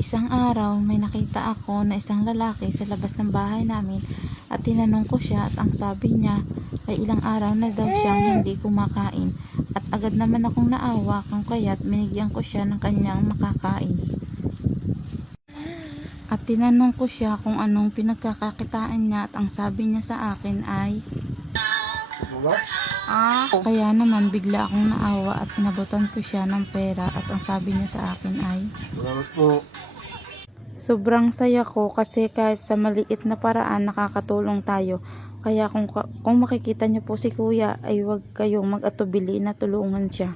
Isang araw may nakita ako na isang lalaki sa labas ng bahay namin at tinanong ko siya at ang sabi niya ay ilang araw na daw siyang hindi kumakain at agad naman akong naawa kung kaya't binigyan ko siya ng kanyang makakain. At tinanong ko siya kung anong pinagkakakitaan niya at ang sabi niya sa akin ay kaya naman bigla akong naawa at inabutan ko siya ng pera at ang sabi niya sa akin ay sobrang saya ko kasi kahit sa maliit na paraan nakakatulong tayo. Kaya kung makikita niyo po si kuya ay huwag kayong mag-atubili na tulungan siya.